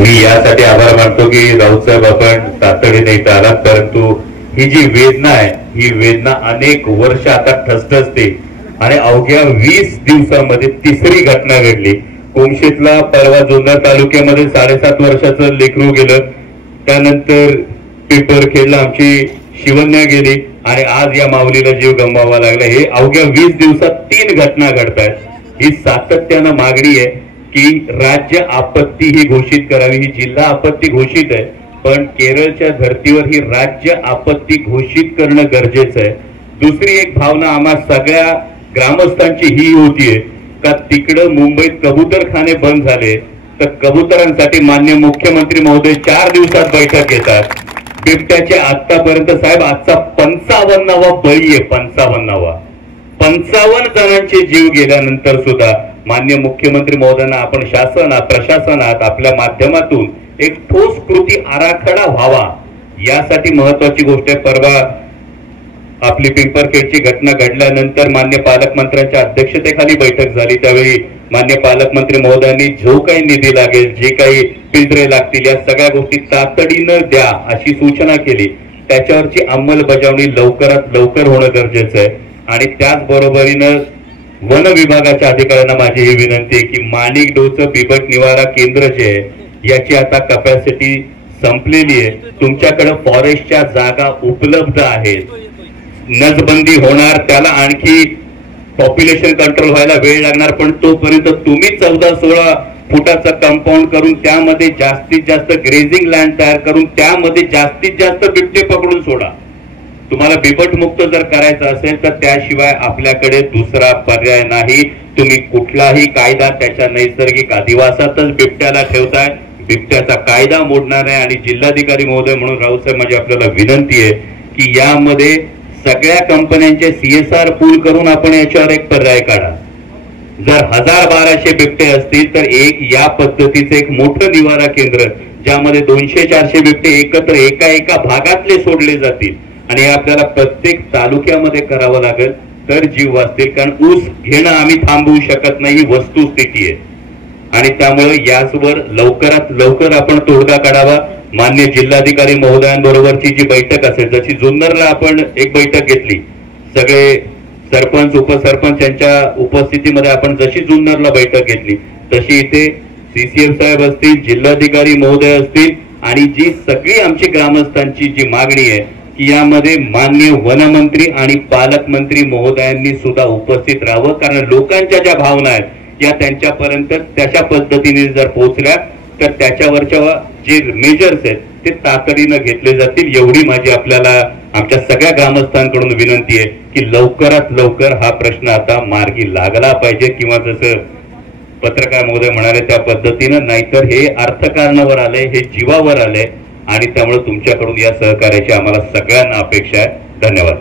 मी यासाठी आभार मानतो की राऊत साहेब आपण तातडीने इथं आलात, परंतु ही जी वेदना आहे ही वेदना अनेक वर्ष आता ठसठसते आणि अवघ्या 20 दिवसामध्ये तिसरी घटना घडली। कोमशेतला परवा जुन्नर तालुक्यामध्ये 7.5 वर्षाचं लेकरू गेलं, त्यानंतर पिंपरखेडला आमची शिवन्या गेली आणि आज या माऊलीला जीव गमवावा लागला। हे अवघ्या 20 दिवसात 3 घटना घडतायत। ही सातत्यानं मागणी आहे की राज्य आपत्ती ही घोषित करावी। ही जिल्हा आपत्ती घोषित आहे, पण केरळच्या धर्तीवर ही राज्य आपत्ती घोषित करणं गरजेचं आहे। दुसरी एक भावना आम्हा सगळ्या ग्रामस्थांची ही होतीये का तिकडं मुंबईत कबूतरखाने बंद झाले तर कबुतरांसाठी माननीय मुख्यमंत्री महोदय 4 दिवसात बैठक घेतात। बिबट्याचे आतापर्यंत साहेब आजचा 55वा बळी आहे। 55 जणांचे जीव गेल्यानंतर सुद्धा माननीय मुख्यमंत्री महोदयांना आपण शासनात प्रशासनात आपल्या माध्यमातून एक ठोस कृती आराखडा व्हावा यासाठी महत्वाची गोष्ट आहे। परवा आपली पिंपरखेडची घटना घडल्यानंतर माननीय पालकमंत्र्यांच्या अध्यक्षतेखाली बैठक झाली, त्यावेळी माननीय पालकमंत्री महोदयांनी जो काही निधी लागेल, जे काही पिंजरे लागतील, या सगळ्या गोष्टी तातडीनं द्या अशी सूचना केली। त्याच्यावरची अंमलबजावणी लवकरात लवकर होणं गरजेचं आहे। आणि त्याचबरोबरीनं वन विभागाच्या अधिकाऱ्यांना माझी ही विनंती आहे की माणिकडोचं बिबट निवारा केंद्र जे आहे याची आता कॅपॅसिटी संपलेली आहे। तुमच्याकडे फॉरेस्टच्या जागा उपलब्ध आहेत, नसबंदी होणार, त्याला आणखी पॉप्युलेशन कंट्रोल व्हायला वेळ लागणार, पण तोपर्यंत तुम्ही 14-16 फुटाचं कंपाऊंड करून त्यामध्ये जास्तीत जास्त ग्रेझिंग लँड तयार करून त्यामध्ये जास्तीत जास्त बिबटे पकडून सोडा। तुम्हाला बिबट मुक्त जर करायचं असेल तर त्याशिवाय आपल्याकडे दुसरा पर्याय नाही। तुम्ही कुठलाही कायदा त्याच्या नैसर्गिक अधिवासातच बिबट्याला ठेवताय, बिबट्याचा कायदा मोडणार आहे। आणि जिल्हाधिकारी महोदय म्हणून राऊतसाहेब माझी आपल्याला विनंती आहे की यामध्ये सगळ्या कंपन्यांचे CSR पूल करून आपण याच्यावर एक पर्याय काढा। जर 1000-1200 बिबटे असतील तर एक या पद्धतीचे एक मोठं निवारा केंद्र ज्यामध्ये 200-400 बिबटे एकत्र एका भागातले सोडले जातील आणि आपल्याला प्रत्येक तालुक्यामध्ये करावं लागेल तर जीव वाचतील। कारण ऊस घेणं आम्ही थांबवू शकत नाही, वस्तुस्थिती आहे आणि त्यामुळे याचवर लवकरात लवकर आपण तोडगा काढावा। मान्य जिल्हाधिकारी महोदयांबरोबरची जी बैठक असेल, जशी जुन्नरला आपण एक बैठक घेतली, सगळे सरपंच उपसरपंच यांच्या उपस्थितीमध्ये आपण जशी जुन्नरला बैठक घेतली तशी इथे CCF साहेब असतील, जिल्हाधिकारी महोदय असतील आणि जी सगळी आमची ग्रामस्थांची जी मागणी आहे की यामध्ये माननीय वनमंत्री आणि पालकमंत्री महोदयांनी सुद्धा उपस्थित राहावं। कारण लोकांच्या ज्या भावना आहेत या त्यांच्यापर्यंत त्याच्या पद्धतीने जर पोहोचल्या तर त्याच्यावरच्या जे मेजर्स आहेत ते तातडीनं घेतले जातील। एवढी माझी आपल्याला आमच्या सगळ्या ग्रामस्थांकडून विनंती आहे की लवकरात लवकर हा प्रश्न आता मार्गी लागला पाहिजे, किंवा जसं पत्रकार महोदय म्हणाले त्या पद्धतीनं, नाहीतर हे अर्थकारणावर आले, हे जीवावर आले आणि त्यामुळे तुमच्याकडून या सहकार्याची आम्हाला सगळ्यांना अपेक्षा आहे। धन्यवाद।